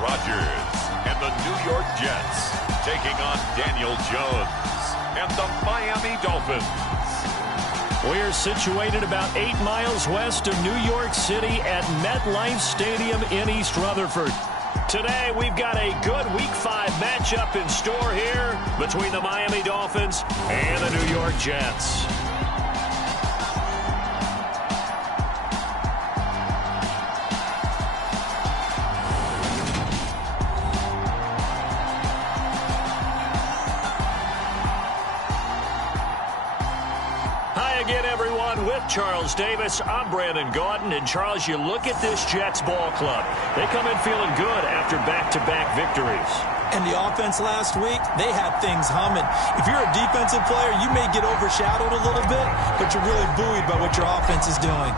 Rodgers and the New York Jets taking on Daniel Jones and the Miami Dolphins. We're situated about 8 miles west of New York City at MetLife Stadium in East Rutherford. Today, we've got a good Week 5 matchup in store here between the Miami Dolphins and the New York Jets. Again, everyone, with Charles Davis, I'm Brandon Gordon. And, Charles, you look at this Jets ball club. They come in feeling good after back-to-back victories. And the offense last week, they had things humming. If you're a defensive player, you may get overshadowed a little bit, but you're really buoyed by what your offense is doing.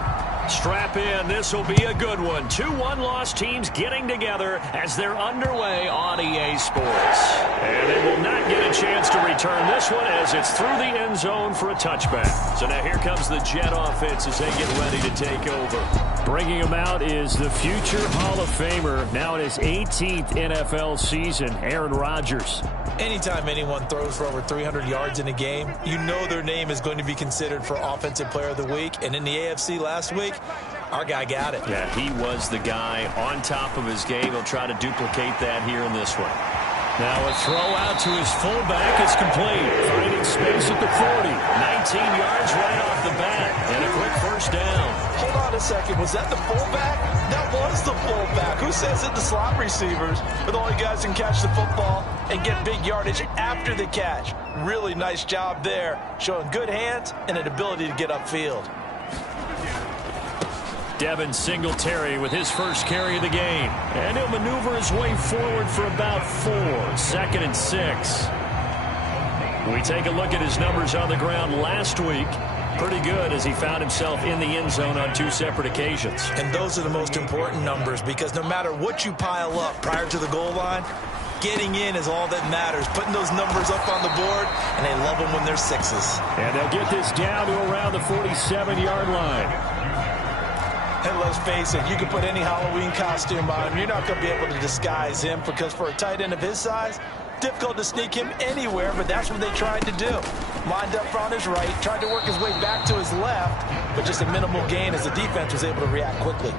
Strap in. This will be a good one. 2 one-loss teams getting together as they're underway on EA Sports. And they will not get a chance to return this one as it's through the end zone for a touchback. So now here comes the Jet offense as they get ready to take over. Bringing him out is the future Hall of Famer, now in his 18th NFL season, Aaron Rodgers. Anytime anyone throws for over 300 yards in a game, you know their name is going to be considered for Offensive Player of the Week. And in the AFC last week, our guy got it. Yeah, he was the guy on top of his game. He'll try to duplicate that here in this one. Now a throw out to his fullback is complete. Finding space at the 40. 19 yards right off the bat. And a quick first down. Hold on a second. Was that the fullback? That was the fullback. Who says it? The slot receivers are the only guys who can catch the football and get big yardage after the catch. Really nice job there. Showing good hands and an ability to get upfield. Devin Singletary with his first carry of the game. And he'll maneuver his way forward for about 4. 2nd and 6. We take a look at his numbers on the ground last week. Pretty good as he found himself in the end zone on 2 separate occasions. And those are the most important numbers because no matter what you pile up prior to the goal line, getting in is all that matters. Putting those numbers up on the board, and they love them when they're 6s. And they'll get this down to around the 47-yard line. And let's face it, you can put any Halloween costume on him. You're not going to be able to disguise him because for a tight end of his size, difficult to sneak him anywhere, but that's what they tried to do. Lined up on his right, tried to work his way back to his left, but just a minimal gain as the defense was able to react quickly.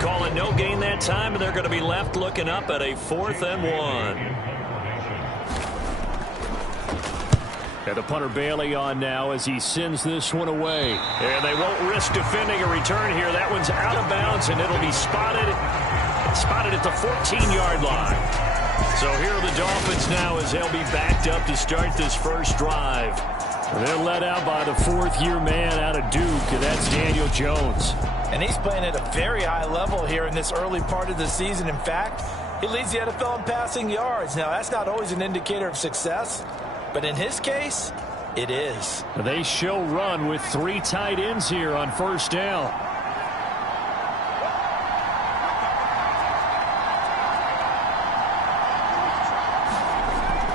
Calling no gain that time, and they're going to be left looking up at a 4th and 1. And the punter Bailey on now as he sends this one away. And they won't risk defending a return here. That one's out of bounds, and it'll be spotted at the 14-yard line. So here are the Dolphins now as they'll be backed up to start this first drive. They're led out by the 4th-year man out of Duke, and that's Daniel Jones. And he's playing at a very high level here in this early part of the season. In fact, he leads the NFL in passing yards. Now, that's not always an indicator of success, but in his case, it is. They show run with 3 tight ends here on first down.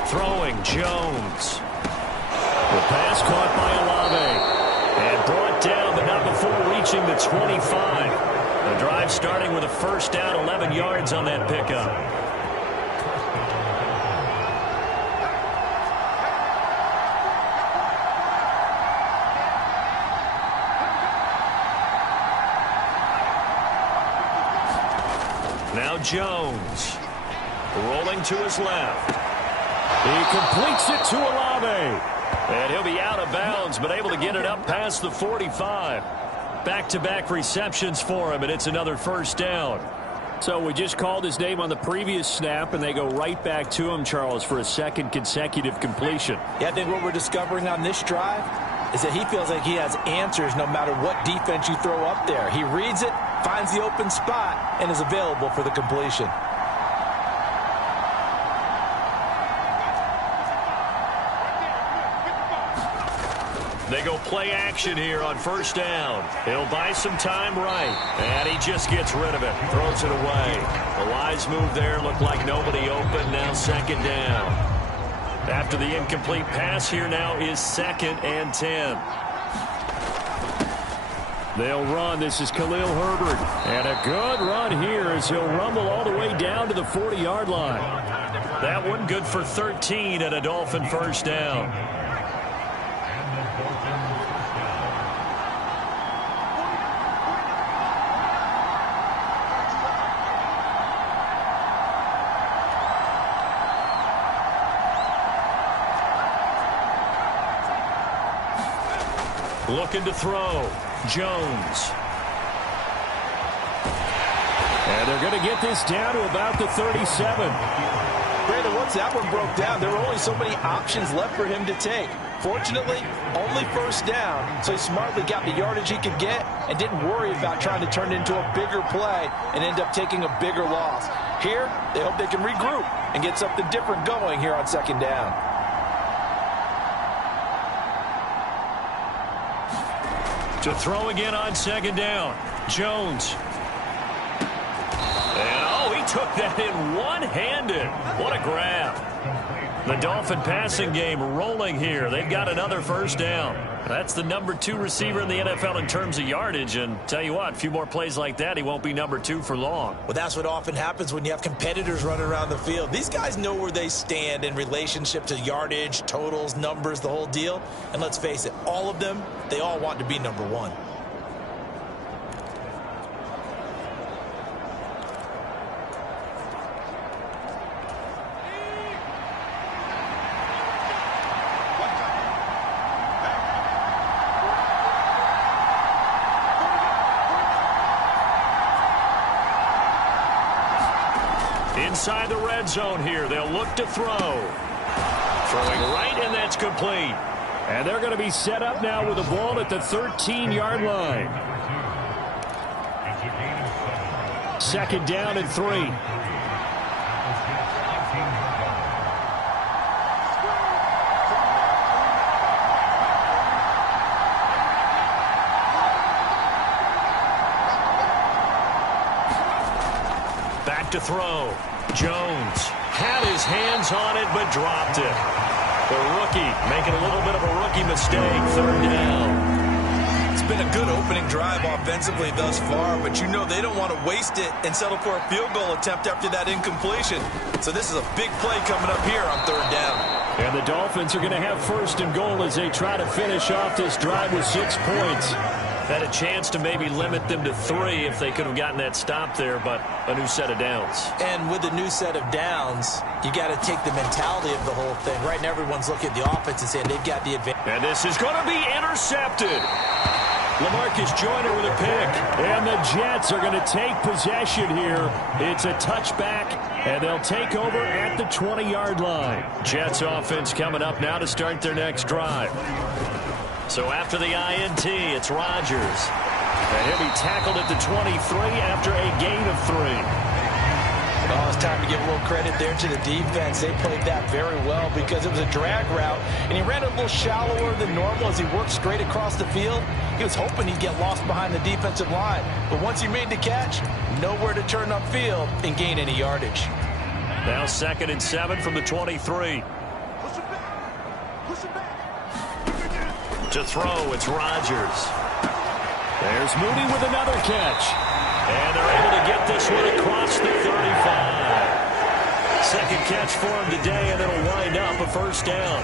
Throwing Jones. The pass caught by Olave. And brought down, but not before reaching the 25. The drive starting with a first down, 11 yards on that pickup. Now Jones, rolling to his left. He completes it to Olave. And he'll be out of bounds, but able to get it up past the 45. Back-to-back receptions for him, and it's another first down. So we just called his name on the previous snap, and they go right back to him, Charles, for a 2nd consecutive completion. Yeah, I think what we're discovering on this drive is that he feels like he has answers no matter what defense you throw up there. He reads it, finds the open spot, and is available for the completion. They go play action here on first down. He'll buy some time right. And he just gets rid of it. Throws it away. The wise move there. Looked like nobody open. Now 2nd down. After the incomplete pass here now is 2nd and 10. They'll run. This is Khalil Herbert. And a good run here as he'll rumble all the way down to the 40-yard line. That one good for 13 and a Dolphin first down. Looking to throw. Jones. And they're going to get this down to about the 37. Brandon, once that one broke down, there were only so many options left for him to take. Fortunately, only first down, so he smartly got the yardage he could get and didn't worry about trying to turn it into a bigger play and end up taking a bigger loss. Here, they hope they can regroup and get something different going here on second down. To throw again on second down. Jones. And, oh, he took that in one-handed. What a grab. The Dolphin passing game rolling here. They've got another first down. That's the number 2 receiver in the NFL in terms of yardage. And tell you what, a few more plays like that, he won't be number 2 for long. Well, that's what often happens when you have competitors running around the field. These guys know where they stand in relationship to yardage, totals, numbers, the whole deal. And let's face it, all of them, they all want to be number 1. Inside the red zone here, they'll look to throw. Throwing right, and that's complete. And they're going to be set up now with the ball at the 13-yard line. Second down and 3. Back to throw. Jones had his hands on it but dropped it. The rookie making a little bit of a rookie mistake. Third down. It's been a good opening drive offensively thus far, but you know they don't want to waste it and settle for a field goal attempt after that incompletion. So this is a big play coming up here on third down. And the Dolphins are going to have first and goal as they try to finish off this drive with 6 points. Had a chance to maybe limit them to 3 if they could have gotten that stop there, but a new set of downs. And with a new set of downs, you got to take the mentality of the whole thing. Right now, everyone's looking at the offense and saying they've got the advantage. And this is going to be intercepted. LaMarcus Joyner with a pick. And the Jets are going to take possession here. It's a touchback, and they'll take over at the 20-yard line. Jets offense coming up now to start their next drive. So after the INT, it's Rodgers. And he'll be tackled at the 23 after a gain of 3. Oh, it's time to give a little credit there to the defense. They played that very well because it was a drag route, and he ran a little shallower than normal as he worked straight across the field. He was hoping he'd get lost behind the defensive line. But once he made the catch, nowhere to turn upfield and gain any yardage. Now 2nd and 7 from the 23. To throw, it's Rodgers. There's Mooney with another catch. And they're able to get this one across the 35. Second catch for him today, and it'll wind up a first down.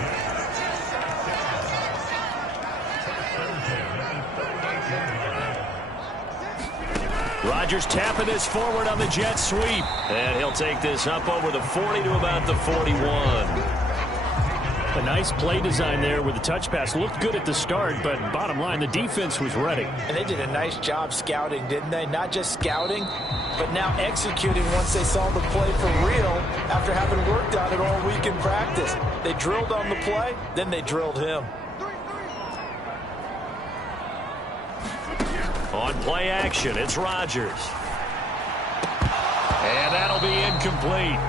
Rodgers tapping this forward on the jet sweep. And he'll take this up over the 40 to about the 41. A nice play design there with the touch pass. Looked good at the start, but bottom line, the defense was ready. And they did a nice job scouting, didn't they? Not just scouting, but now executing once they saw the play for real after having worked on it all week in practice. They drilled on the play, then they drilled him. On play action, it's Rodgers. And that'll be incomplete.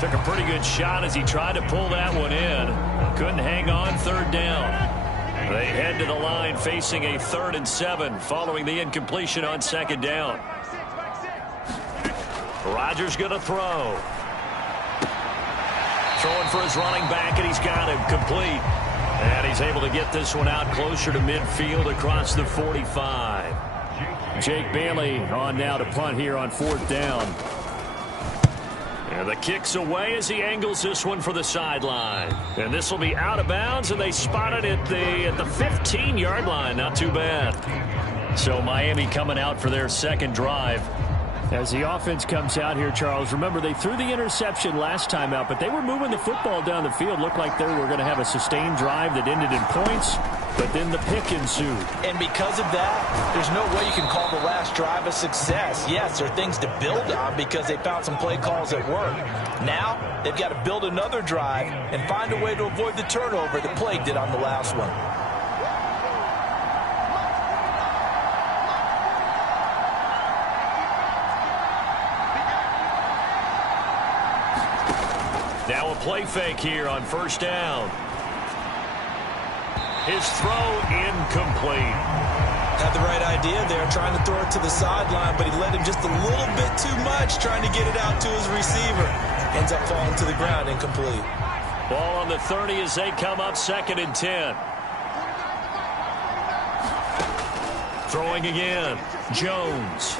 Took a pretty good shot as he tried to pull that one in. Couldn't hang on third down. They head to the line facing a 3rd and 7 following the incompletion on second down. Rodgers going to throw. Throwing for his running back, and he's got him complete. And he's able to get this one out closer to midfield across the 45. Jake Bailey on now to punt here on 4th down. And the kick's away as he angles this one for the sideline. And this will be out of bounds, and they spot it at the 15-yard line. Not too bad. So Miami coming out for their second drive. As the offense comes out here, Charles, remember they threw the interception last time out, but they were moving the football down the field. Looked like they were going to have a sustained drive that ended in points, but then the pick ensued. And because of that, there's no way you can call the last drive a success. Yes, there are things to build on because they found some play calls that work. Now, they've got to build another drive and find a way to avoid the turnover that plagued it on the last one. Now a play fake here on 1st down. His throw incomplete. Had the right idea there, trying to throw it to the sideline, but he led him just a little bit too much, trying to get it out to his receiver. Ends up falling to the ground, incomplete. Ball on the 30 as they come up 2nd and 10. Throwing again. Jones.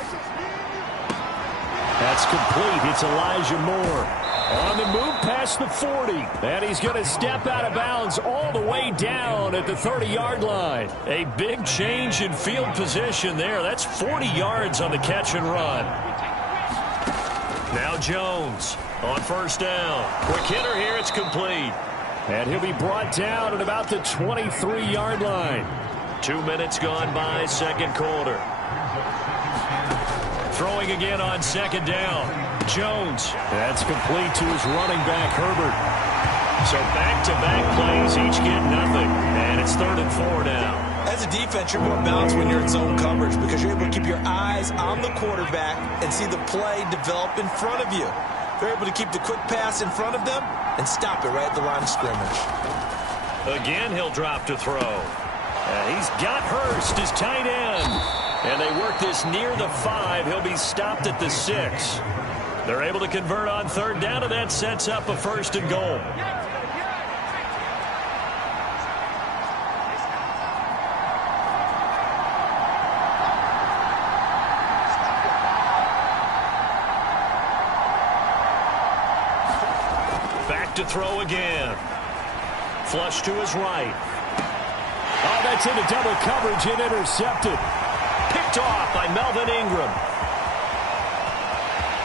That's complete. It's Elijah Moore. On the move past the 40. And he's going to step out of bounds all the way down at the 30-yard line. A big change in field position there. That's 40 yards on the catch and run. Now Jones on 1st down. Quick hitter here. It's complete. And he'll be brought down at about the 23-yard line. 2 minutes gone by, 2nd quarter. Throwing again on 2nd down. Jones. That's complete to his running back, Herbert. So back-to-back plays, each get nothing. And it's 3rd and 4 now. As a defense, you're more balanced when you're in zone coverage because you're able to keep your eyes on the quarterback and see the play develop in front of you. They're able to keep the quick pass in front of them and stop it right at the line of scrimmage. Again, he'll drop to throw. He's got Hurst, his tight end. And they work this near the 5. He'll be stopped at the 6. They're able to convert on 3rd down, and that sets up a 1st and goal. Back to throw again. Flush to his right. Oh, that's into double coverage and intercepted. Picked off by Melvin Ingram.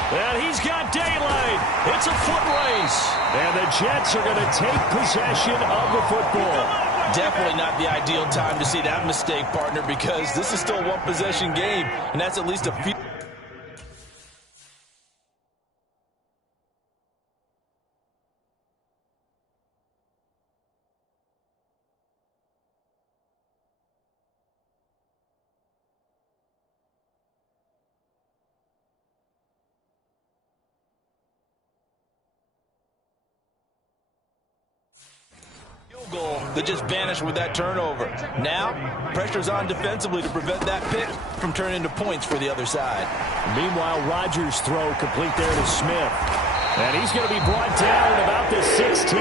And he's got daylight. It's a foot race. And the Jets are going to take possession of the football. Definitely not the ideal time to see that mistake, partner, because this is still a one-possession game, and that's at least a few. Goal that just vanished with that turnover. Now, pressure's on defensively to prevent that pick from turning into points for the other side. Meanwhile, Rodgers' throw complete there to Smith. And he's going to be brought down at about the 16.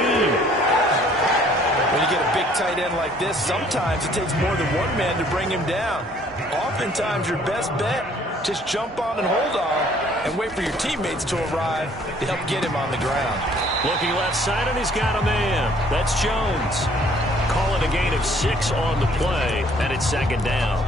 When you get a big tight end like this, sometimes it takes more than one man to bring him down. Oftentimes, your best bet, just jump on and hold on and wait for your teammates to arrive to help get him on the ground. Looking left side, and he's got a man. That's Jones. Call it a gain of 6 on the play, and it's 2nd down.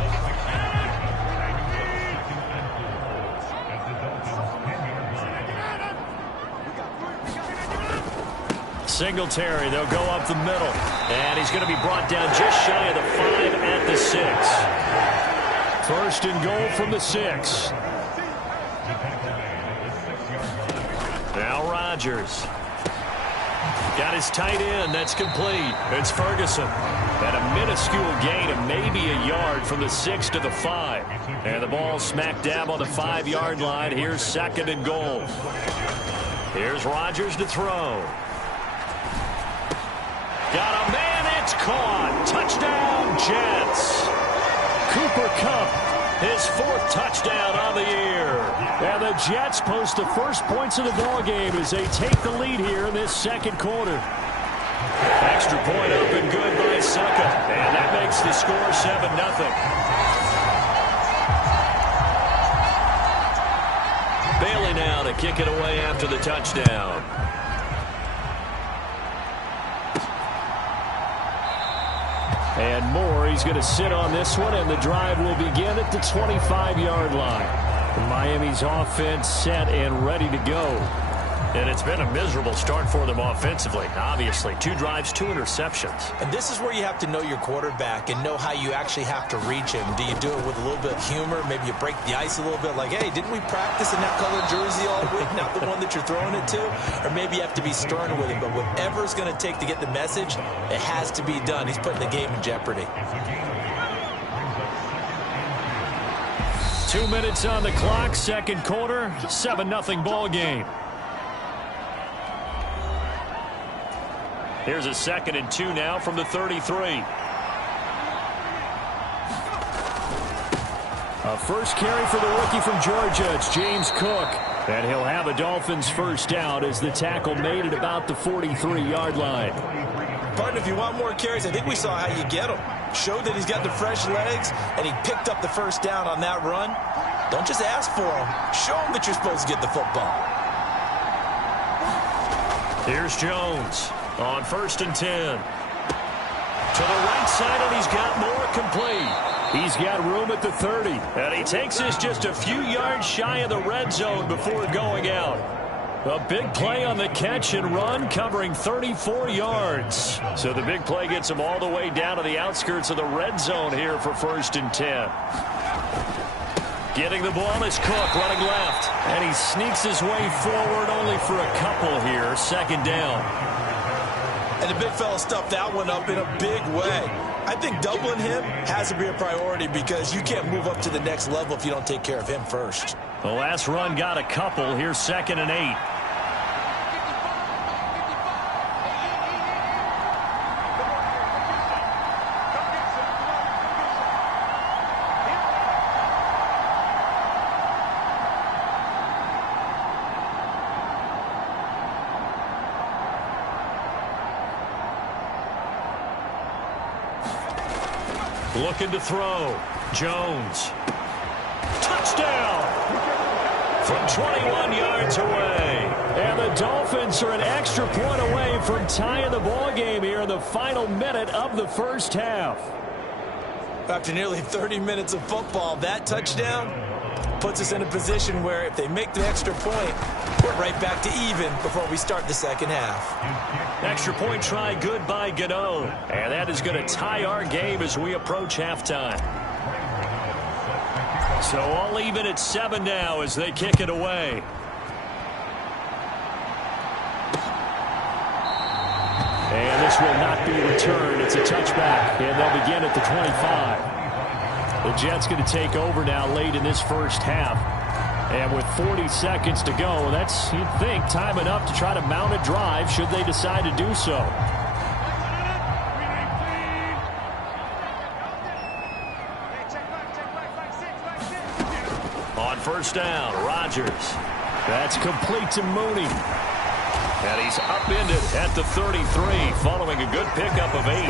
Singletary, they'll go up the middle. And he's going to be brought down just shy of the 5 at the 6. 1st and goal from the 6. Now Rodgers. Got his tight end. That's complete. It's Ferguson. At a minuscule gain of maybe a yard from the 6 to the 5. And the ball smack dab on the 5-yard line. Here's 2nd and goal. Here's Rodgers to throw. Got a man. It's caught. Touchdown, Jets. Cooper Kupp, his 4th touchdown on the year. And the Jets post the first points of the ballgame as they take the lead here in this 2nd quarter. Extra point up and good by Succa. And that makes the score 7-0. now to kick it away after the touchdown. And Moore, he's going to sit on this one, and the drive will begin at the 25-yard line. Miami's offense set and ready to go. And it's been a miserable start for them offensively. Obviously, 2 drives, 2 interceptions. And this is where you have to know your quarterback and know how you actually have to reach him. Do you do it with a little bit of humor? Maybe you break the ice a little bit like, hey, didn't we practice in that colored jersey all week? Not the one that you're throwing it to? Or maybe you have to be stern with him. But whatever it's going to take to get the message, it has to be done. He's putting the game in jeopardy. 2 minutes on the clock, second quarter, 7-0 ball game. Here's a 2nd and 2 now from the 33. A first carry for the rookie from Georgia. It's James Cook. And he'll have a Dolphins first down as the tackle made at about the 43-yard line. Partner, if you want more carries, I think we saw how you get them. Showed that he's got the fresh legs, and he picked up the first down on that run. Don't just ask for them. Show them that you're supposed to get the football. Here's Jones. On 1st and 10. To the right side, and he's got Moore complete. He's got room at the 30. And he takes this just a few yards shy of the red zone before going out. A big play on the catch and run, covering 34 yards. So the big play gets him all the way down to the outskirts of the red zone here for 1st and 10. Getting the ball is Cook running left. And he sneaks his way forward only for a couple here. 2nd down. And the big fella stuffed that one up in a big way. I think doubling him has to be a priority because you can't move up to the next level if you don't take care of him first. The last run got a couple. Here's 2nd and 8. Looking to throw. Jones. Touchdown! From 21 yards away. And the Dolphins are an extra point away from tying the ball game here in the final minute of the first half. After nearly 30 minutes of football, that touchdown puts us in a position where if they make the extra point, we're right back to even before we start the second half. Extra point try good by Gano. And that is going to tie our game as we approach halftime. So all even at 7 now as they kick it away. And this will not be returned. It's a touchback, and they'll begin at the 25. The Jets going to take over now late in this first half. And with 40 seconds to go, that's, you'd think, time enough to try to mount a drive should they decide to do so. On 1st down, Rodgers. That's complete to Mooney. And he's upended at the 33 following a good pickup of 8.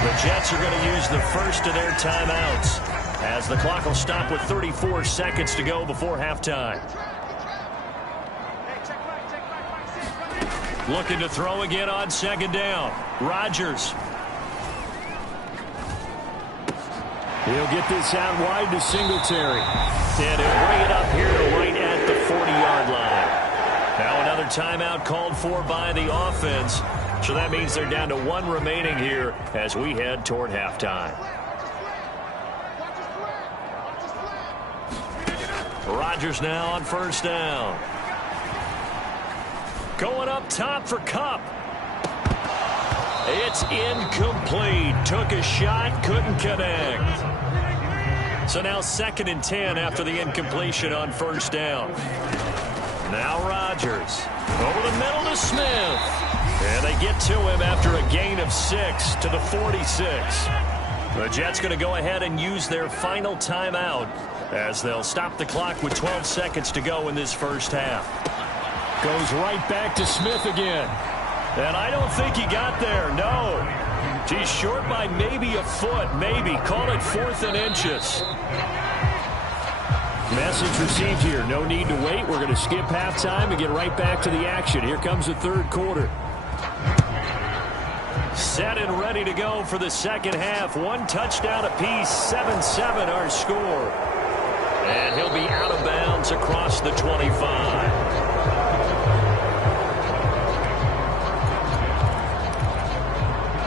The Jets are going to use the first of their timeouts as the clock will stop with 34 seconds to go before halftime. Looking to throw again on 2nd down. Rodgers. He'll get this out wide to Singletary. And he'll bring it up here right at the 40-yard line. Now another timeout called for by the offense. So that means they're down to 1 remaining here as we head toward halftime. Rodgers now on 1st down. Going up top for Kupp. It's incomplete. Took a shot, couldn't connect. So now 2nd and 10 after the incompletion on 1st down. Now Rodgers. Over the middle to Smith. And they get to him after a gain of 6 to the 46. The Jets going to go ahead and use their final timeout as they'll stop the clock with 12 seconds to go in this first half. Goes right back to Smith again. And I don't think he got there, no. He's short by maybe a foot, maybe. Call it 4th and inches. Message received here. No need to wait. We're going to skip halftime and get right back to the action. Here comes the third quarter. Set and ready to go for the second half. One touchdown apiece. 7-7 our score. And he'll be out of bounds across the 25.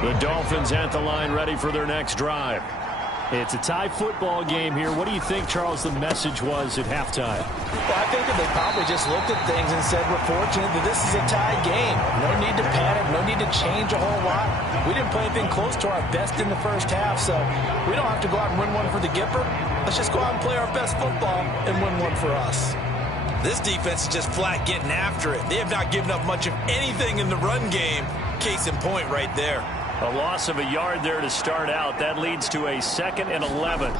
The Dolphins at the line ready for their next drive. It's a tie football game here. What do you think, Charles, the message was at halftime? Well, I think that they probably just looked at things and said, we're fortunate that this is a tie game. No need to panic. No need to change a whole lot. We didn't play anything close to our best in the first half, so we don't have to go out and win one for the Gipper. Let's just go out and play our best football and win one for us. This defense is just flat getting after it. They have not given up much of anything in the run game. Case in point right there. A loss of a yard there to start out. That leads to a 2nd and 11.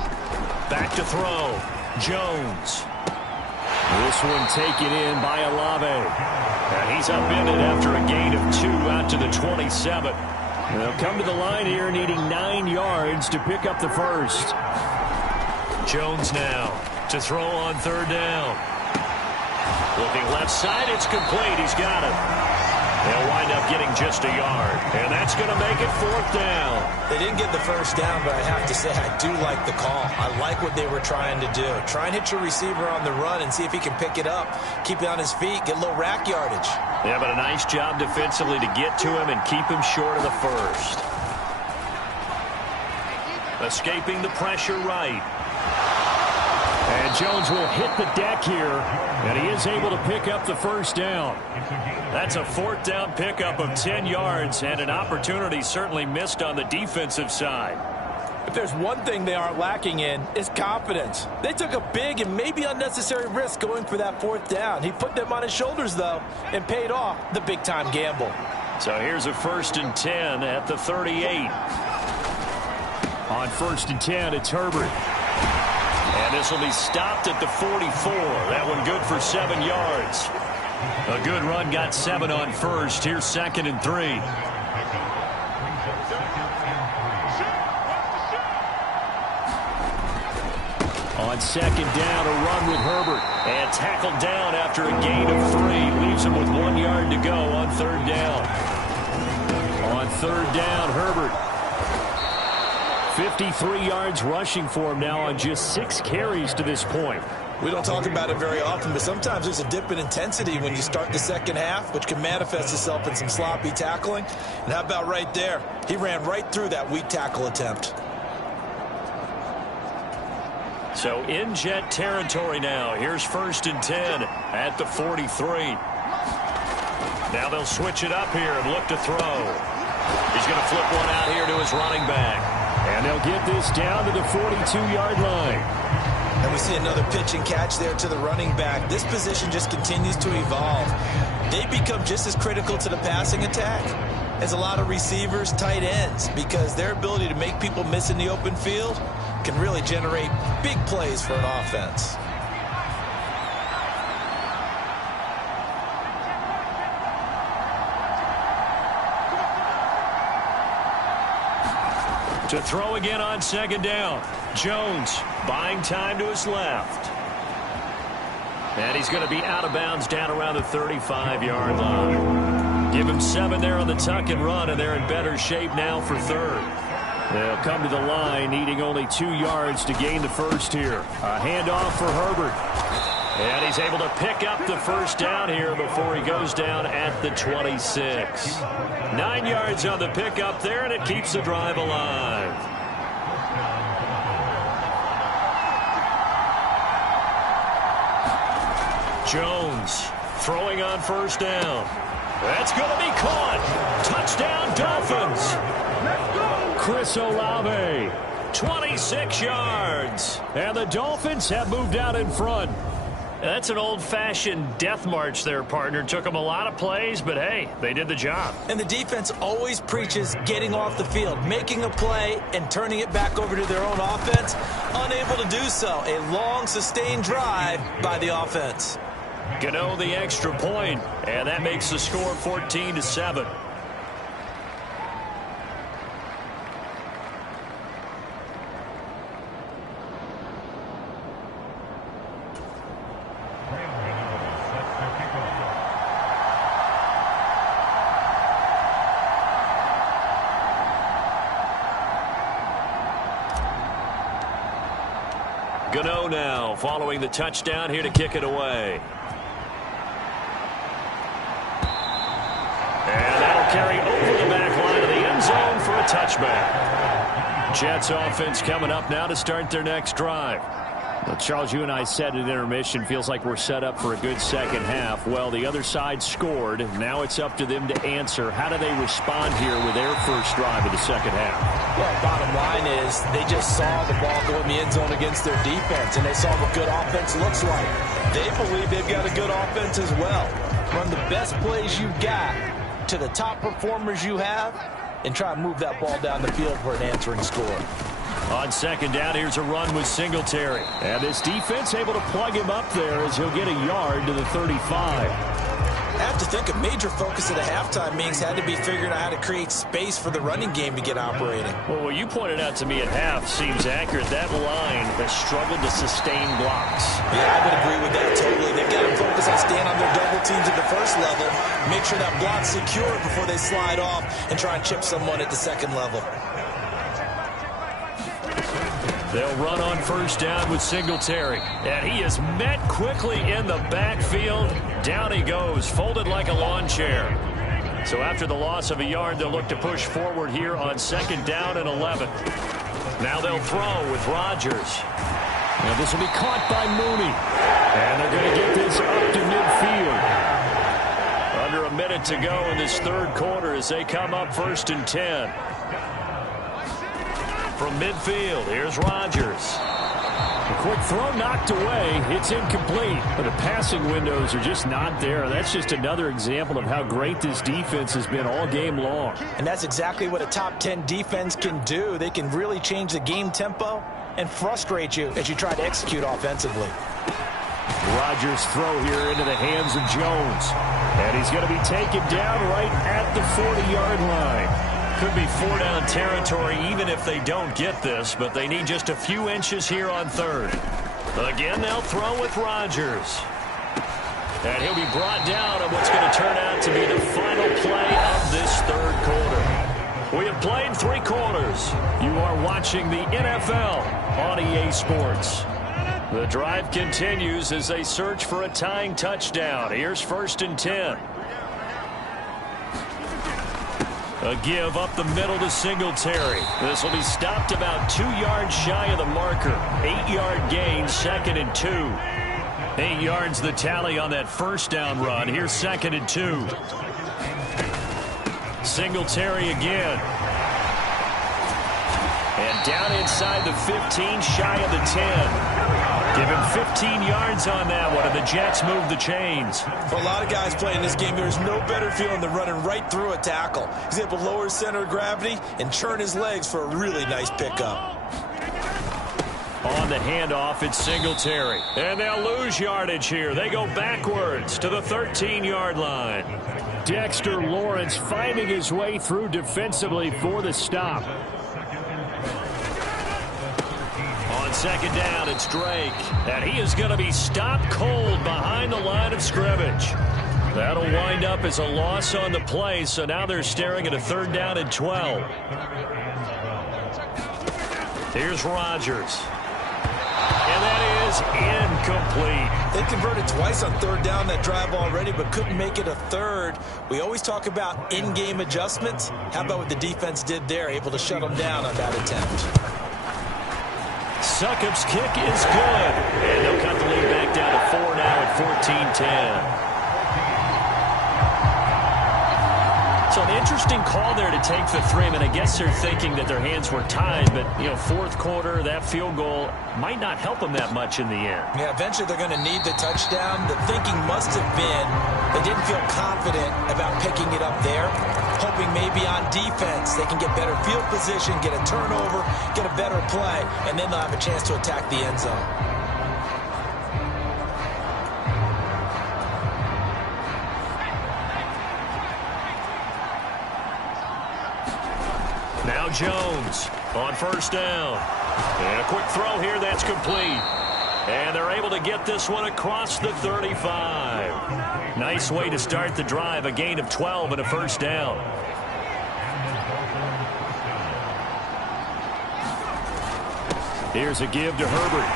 Back to throw. Jones. This one taken in by Olave. And he's upended after a gain of 2 out to the 27. They'll come to the line here needing 9 yards to pick up the first. Jones now to throw on third down. Looking left side, it's complete. He's got it. They'll wind up getting just a yard, and that's going to make it 4th down. They didn't get the first down, but I have to say I do like the call. I like what they were trying to do. Try and hit your receiver on the run and see if he can pick it up, keep it on his feet, get a little rack yardage. Yeah, but a nice job defensively to get to him and keep him short of the first. Escaping the pressure right. And Jones will hit the deck here, and he is able to pick up the first down. That's a 4th down pickup of 10 yards, and an opportunity certainly missed on the defensive side. If there's one thing they aren't lacking in, it's confidence. They took a big and maybe unnecessary risk going for that 4th down. He put them on his shoulders, though, and paid off the big-time gamble. So here's a 1st and 10 at the 38. On 1st and 10, it's Herbert. And this will be stopped at the 44. That one good for 7 yards. A good run got 7 on first. Here's 2nd and 3. On 2nd down, a run with Herbert. And tackled down after a gain of 3. Leaves him with 1 yard to go on 3rd down. On 3rd down, Herbert. 53 yards rushing for him now on just 6 carries to this point. We don't talk about it very often, but sometimes there's a dip in intensity when you start the second half, which can manifest itself in some sloppy tackling. And how about right there? He ran right through that weak tackle attempt. So in Jet territory now. Here's 1st and 10 at the 43. Now they'll switch it up here and look to throw. He's going to flip one out here to his running back. And they'll get this down to the 42-yard line. And we see another pitch and catch there to the running back. This position just continues to evolve. They become just as critical to the passing attack as a lot of receivers, tight ends, because their ability to make people miss in the open field can really generate big plays for an offense. To throw again on 2nd down. Jones buying time to his left. And he's going to be out of bounds down around the 35-yard line. Give him 7 there on the tuck and run, and they're in better shape now for 3rd. They'll come to the line needing only 2 yards to gain the first here. A handoff for Herbert. And he's able to pick up the first down here before he goes down at the 26. 9 yards on the pickup there, and it keeps the drive alive. Jones throwing on 1st down. That's going to be caught. Touchdown, Dolphins. Chris Olave, 26 yards. And the Dolphins have moved out in front. That's an old-fashioned death march there, partner. Took them a lot of plays, but hey, they did the job. And the defense always preaches getting off the field, making a play, and turning it back over to their own offense. Unable to do so. A long, sustained drive by the offense. Gano the extra point, and that makes the score 14-7. Gano now following the touchdown here to kick it away. And that'll carry over the back line of the end zone for a touchback. Jets offense coming up now to start their next drive. Well, Charles, you and I said at intermission, feels like we're set up for a good second half. Well, the other side scored. Now it's up to them to answer. How do they respond here with their first drive of the second half? Well, bottom line is they just saw the ball go in the end zone against their defense, and they saw what good offense looks like. They believe they've got a good offense as well. Run the best plays you've got to the top performers you have, and try to move that ball down the field for an answering score. On second down, here's a run with Singletary. And this defense able to plug him up there as he'll get a yard to the 35. I have to think a major focus of the halftime meetings had to be figuring out how to create space for the running game to get operating. Well, what you pointed out to me at half seems accurate. That line has struggled to sustain blocks. Yeah, I would agree with that totally. They've got to focus on staying on their double teams at the first level, make sure that block's secure before they slide off and try and chip someone at the second level. They'll run on first down with Singletary. And he is met quickly in the backfield. Down he goes, folded like a lawn chair. So after the loss of a yard, they'll look to push forward here on second down and 11. Now they'll throw with Rodgers. Now this will be caught by Mooney. And they're going to get this up to midfield. Under a minute to go in this third quarter as they come up first and 10. From midfield, here's Rodgers. A quick throw knocked away. It's incomplete. But the passing windows are just not there. That's just another example of how great this defense has been all game long. And that's exactly what a top 10 defense can do. They can really change the game tempo and frustrate you as you try to execute offensively. Rodgers' throw here into the hands of Jones. And he's going to be taken down right at the 40-yard line. Could be four-down territory even if they don't get this, but they need just a few inches here on third. Again, they'll throw with Rodgers. And he'll be brought down on what's going to turn out to be the final play of this third quarter. We have played 3 quarters. You are watching the NFL on EA Sports. The drive continues as they search for a tying touchdown. Here's first and 10. A give up the middle to Singletary. This will be stopped about 2 yards shy of the marker. 8-yard gain, second and 2. 8 yards the tally on that first down run. Here's second and 2. Singletary again. And down inside the 15, shy of the 10. Give him 15 yards on that one, and the Jets move the chains. For a lot of guys playing this game, there's no better feeling than running right through a tackle. He's able to lower his center of gravity and churn his legs for a really nice pickup. On the handoff, it's Singletary. And they'll lose yardage here. They go backwards to the 13-yard line. Dexter Lawrence finding his way through defensively for the stop. Second down, it's Drake. And he is going to be stopped cold behind the line of scrimmage. That'll wind up as a loss on the play, so now they're staring at a third down and 12. Here's Rodgers. And that is incomplete. They converted twice on third down that drive already, but couldn't make it a third. We always talk about in-game adjustments. How about what the defense did there, able to shut them down on that attempt? Succop's kick is good. And they'll cut the lead back down to 4 now at 14-10. So an interesting call there to take the 3. I mean, I guess they're thinking that their hands were tied, but, you know, fourth quarter, that field goal might not help them that much in the end. Yeah, eventually they're going to need the touchdown. The thinking must have been they didn't feel confident about picking it up there, hoping maybe on defense they can get better field position, get a turnover, get a better play, and then they'll have a chance to attack the end zone. Now Jones on first down. And a quick throw here, that's complete. And they're able to get this one across the 35. Nice way to start the drive, a gain of 12 and a first down. Here's a give to Herbert.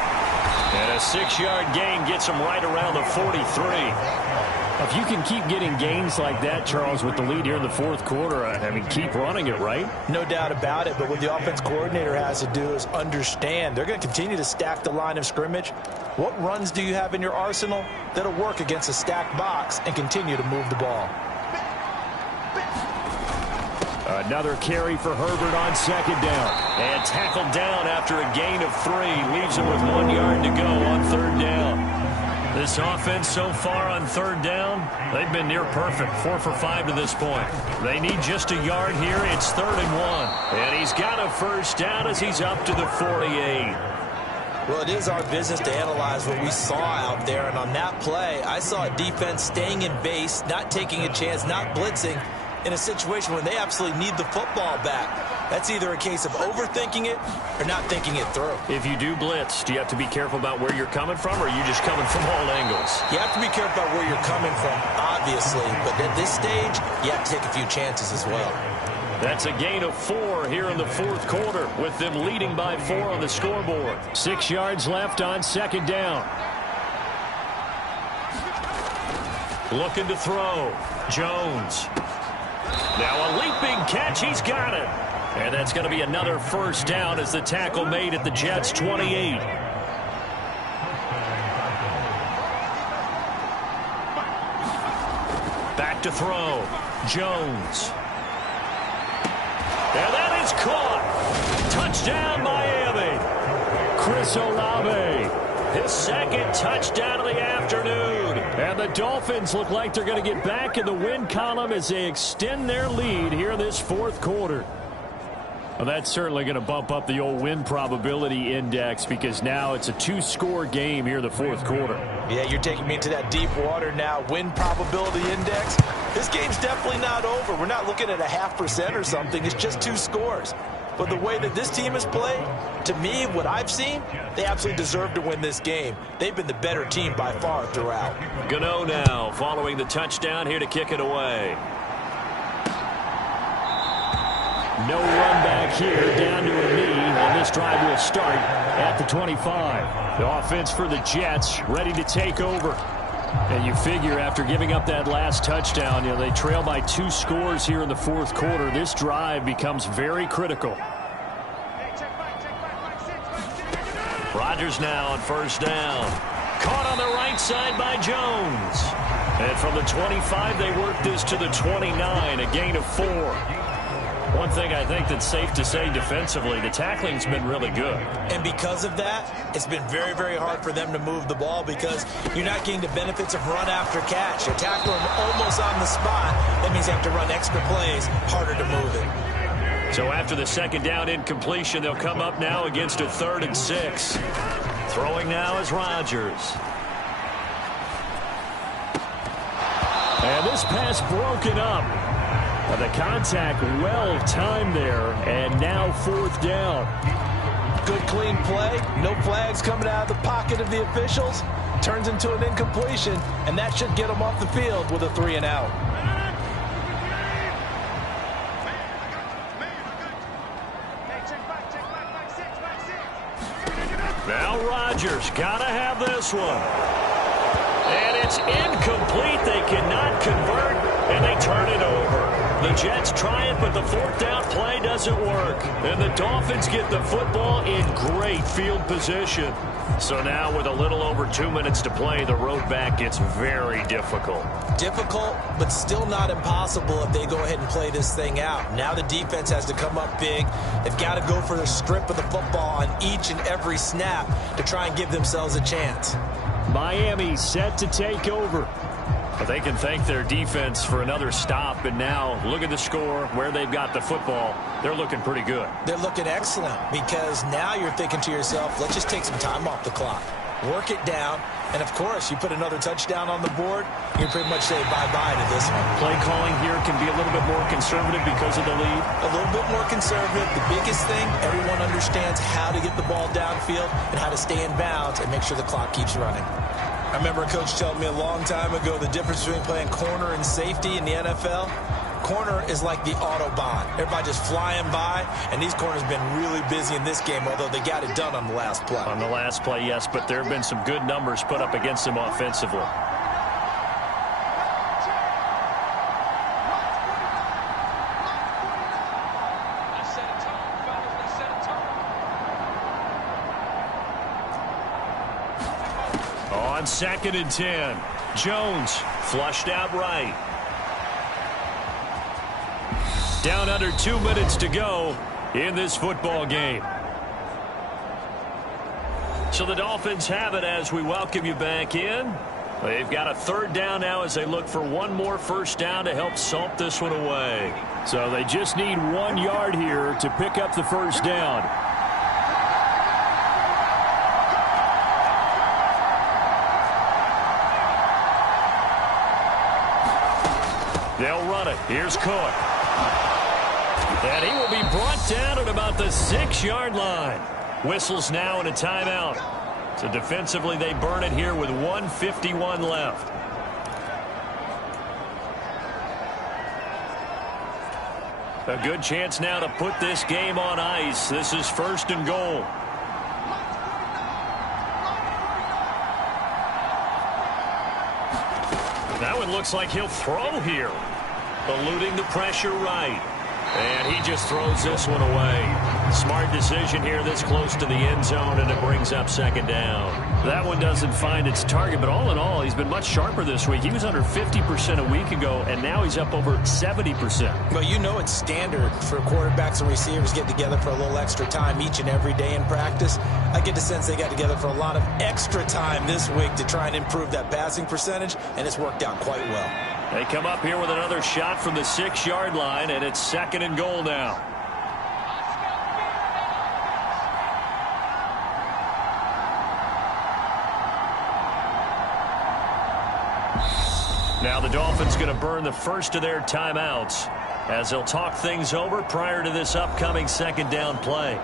And a 6-yard gain gets him right around the 43. If you can keep getting gains like that, Charles, with the lead here in the fourth quarter, I mean, keep running it, right? No doubt about it, but what the offense coordinator has to do is understand they're going to continue to stack the line of scrimmage. What runs do you have in your arsenal that'll work against a stacked box and continue to move the ball? Another carry for Herbert on second down. And tackled down after a gain of 3. Leaves him with 1 yard to go on third down. This offense so far on third down, they've been near perfect. 4 for 5 to this point. They need just a yard here. It's 3rd and 1. And he's got a first down as he's up to the 48. Well, it is our business to analyze what we saw out there. And on that play, I saw a defense staying in base, not taking a chance, not blitzing, in a situation when they absolutely need the football back. That's either a case of overthinking it or not thinking it through. If you do blitz, do you have to be careful about where you're coming from, or are you just coming from all angles? You have to be careful about where you're coming from, obviously. But at this stage, you have to take a few chances as well. That's a gain of 4 here in the fourth quarter, with them leading by 4 on the scoreboard. 6 yards left on second down. Looking to throw. Jones. Now a leaping catch. He's got it. And that's going to be another first down as the tackle made at the Jets' 28. Back to throw. Jones. And that is caught. Touchdown, Miami. Chris Olave. His second touchdown of the afternoon. And the Dolphins look like they're going to get back in the win column as they extend their lead here in this fourth quarter. Well, that's certainly going to bump up the old win probability index because now it's a 2-score game here in the fourth quarter. Yeah, you're taking me into that deep water now. Win probability index. This game's definitely not over. We're not looking at a 0.5% or something. It's just 2 scores. But the way that this team has played, to me, what I've seen, they absolutely deserve to win this game. They've been the better team by far throughout. Gano now following the touchdown here to kick it away. No run back here, down to a knee, and this drive will start at the 25. The offense for the Jets ready to take over. And you figure after giving up that last touchdown, you know, they trail by 2 scores here in the fourth quarter. This drive becomes very critical. Rodgers now on first down. Caught on the right side by Jones. And from the 25, they work this to the 29, a gain of 4. One thing I think that's safe to say defensively, the tackling's been really good. And because of that, it's been very, very hard for them to move the ball because you're not getting the benefits of run after catch. You're tackling them almost on the spot. That means you have to run extra plays, harder to move it. So after the second down incompletion, they'll come up now against a 3rd and 6. Throwing now is Rodgers. And this pass broken up. The contact well timed there, and now 4th down. Good clean play. No flags coming out of the pocket of the officials. Turns into an incompletion, and that should get them off the field with a 3 and out. Now Rodgers got to have this one. And it's incomplete. They cannot convert, and they turn it over. The Jets try it, but the 4th down play doesn't work. And the Dolphins get the football in great field position. So now with a little over 2 minutes to play, the road back gets very difficult. Difficult, but still not impossible if they go ahead and play this thing out. Now the defense has to come up big. They've got to go for the strip of the football on each and every snap to try and give themselves a chance. Miami set to take over. But they can thank their defense for another stop. And now look at the score, where they've got the football. They're looking pretty good. They're looking excellent because now you're thinking to yourself, let's just take some time off the clock. Work it down. And, of course, you put another touchdown on the board, you can pretty much say bye-bye to this one. Play calling here can be a little bit more conservative because of the lead. A little bit more conservative. The biggest thing, everyone understands how to get the ball downfield and how to stay in bounds and make sure the clock keeps running. I remember a coach telling me a long time ago the difference between playing corner and safety in the NFL. Corner is like the Autobahn. Everybody just flying by, and these corners have been really busy in this game, although they got it done on the last play. On the last play, yes, but there have been some good numbers put up against them offensively. On 2nd and 10, Jones flushed out right. Down under 2 minutes to go in this football game. So the Dolphins have it as we welcome you back in. They've got a 3rd down now as they look for one more first down to help salt this one away. So they just need 1 yard here to pick up the first down. They'll run it. Here's Cook. And he will be brought down at about the 6-yard line. Whistles now and a timeout. So defensively, they burn it here with 1:51 left. A good chance now to put this game on ice. This is 1st and goal. That one looks like he'll throw here. Eluding the pressure right. And he just throws this one away. Smart decision here this close to the end zone, and it brings up 2nd down. That one doesn't find its target, but all in all, he's been much sharper this week. He was under 50% a week ago, and now he's up over 70%. Well, you know it's standard for quarterbacks and receivers get together for a little extra time each and every day in practice. I get the sense they got together for a lot of extra time this week to try and improve that passing percentage, and it's worked out quite well. They come up here with another shot from the 6-yard line, and it's 2nd and goal now. Now the Dolphins going to burn the first of their timeouts as they'll talk things over prior to this upcoming 2nd down play.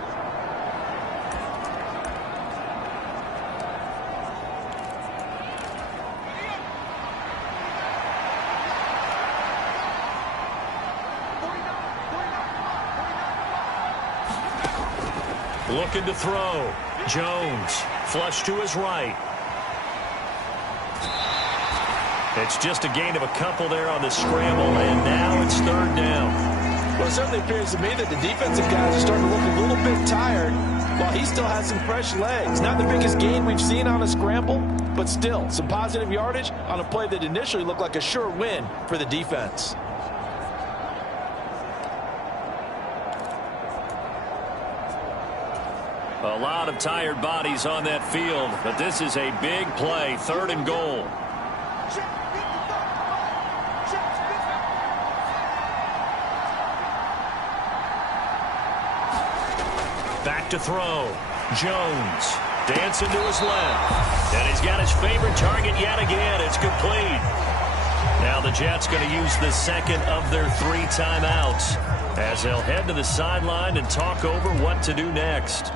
Looking to throw. Jones flush to his right. It's just a gain of a couple there on the scramble, and now it's 3rd down. Well, it certainly appears to me that the defensive guys are starting to look a little bit tired while he still has some fresh legs. Not the biggest gain we've seen on a scramble, but still some positive yardage on a play that initially looked like a sure win for the defense. A lot of tired bodies on that field, but this is a big play, 3rd and goal. Back to throw. Jones dancing to his left. And he's got his favorite target yet again. It's complete. Now the Jets going to use the 2nd of their 3 timeouts as they'll head to the sideline and talk over what to do next.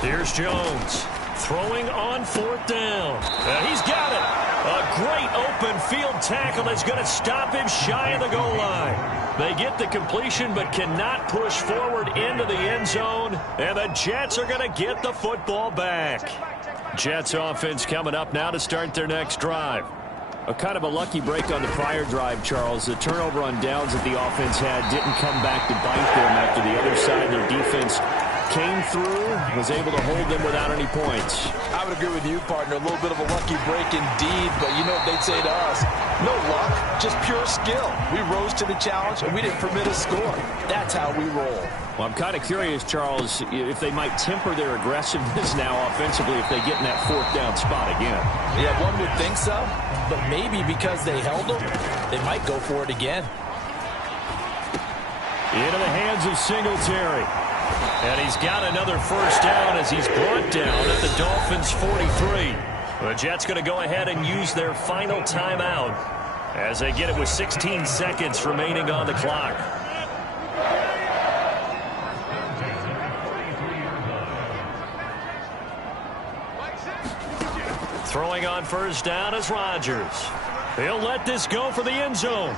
Here's Jones throwing on 4th down. He's got it. A great open field tackle is going to stop him shy of the goal line. They get the completion but cannot push forward into the end zone, and the Jets are going to get the football back. Jets offense coming up now to start their next drive. A kind of a lucky break on the prior drive, Charles. The turnover on downs that the offense had didn't come back to bite them after the other side. Their defense came through, was able to hold them without any points. I would agree with you, partner. A little bit of a lucky break indeed, but you know what they'd say to us? No luck, just pure skill. We rose to the challenge, and we didn't permit a score. That's how we roll. Well, I'm kind of curious, Charles, if they might temper their aggressiveness now offensively if they get in that 4th down spot again. Yeah, one would think so, but maybe because they held them, they might go for it again. Into the hands of Singletary. And he's got another first down as he's brought down at the Dolphins' 43. The Jets going to go ahead and use their final timeout as they get it with 16 seconds remaining on the clock. Throwing on first down is Rodgers. He'll let this go for the end zone.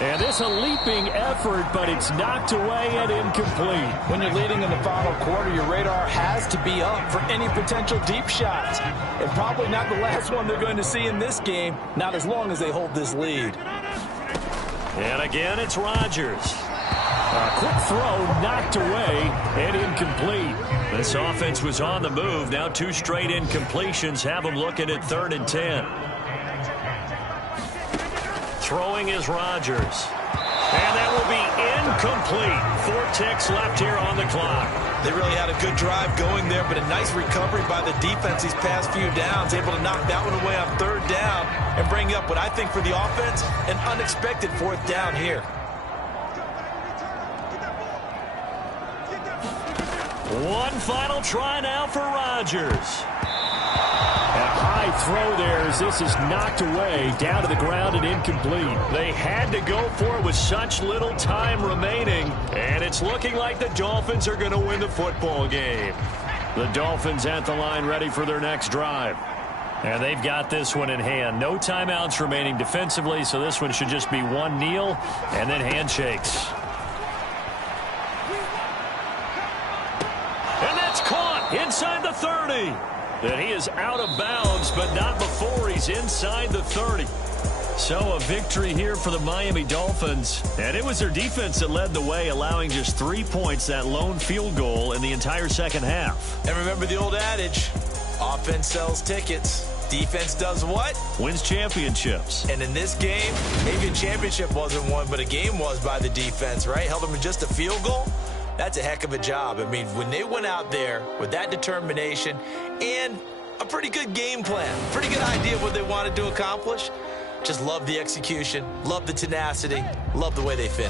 And this a leaping effort, but it's knocked away and incomplete. When you're leading in the final quarter, your radar has to be up for any potential deep shots. And probably not the last one they're going to see in this game, not as long as they hold this lead. And again, it's Rodgers. A quick throw knocked away and incomplete. This offense was on the move. Now 2 straight incompletions have them looking at 3rd and 10. Throwing is Rodgers. And that will be incomplete. 4 ticks left here on the clock. They really had a good drive going there, but a nice recovery by the defense these past few downs, able to knock that one away on 3rd down and bring up what I think for the offense, an unexpected 4th down here. One final try now for Rodgers. A high throw there as this is knocked away, down to the ground and incomplete. They had to go for it with such little time remaining, and it's looking like the Dolphins are going to win the football game. The Dolphins at the line ready for their next drive. And they've got this one in hand. No timeouts remaining defensively, so this one should just be one kneel and then handshakes. And that's caught inside the 30. That he is out of bounds, but not before he's inside the 30. So a victory here for the Miami Dolphins. And it was their defense that led the way, allowing just 3 points, that lone field goal in the entire second half. And remember the old adage, offense sells tickets. Defense does what? Wins championships. And in this game, maybe a championship wasn't won, but a game was by the defense, right? Held them to just a field goal. That's a heck of a job. I mean, when they went out there with that determination and a pretty good game plan, pretty good idea of what they wanted to accomplish, just love the execution, love the tenacity, love the way they finished.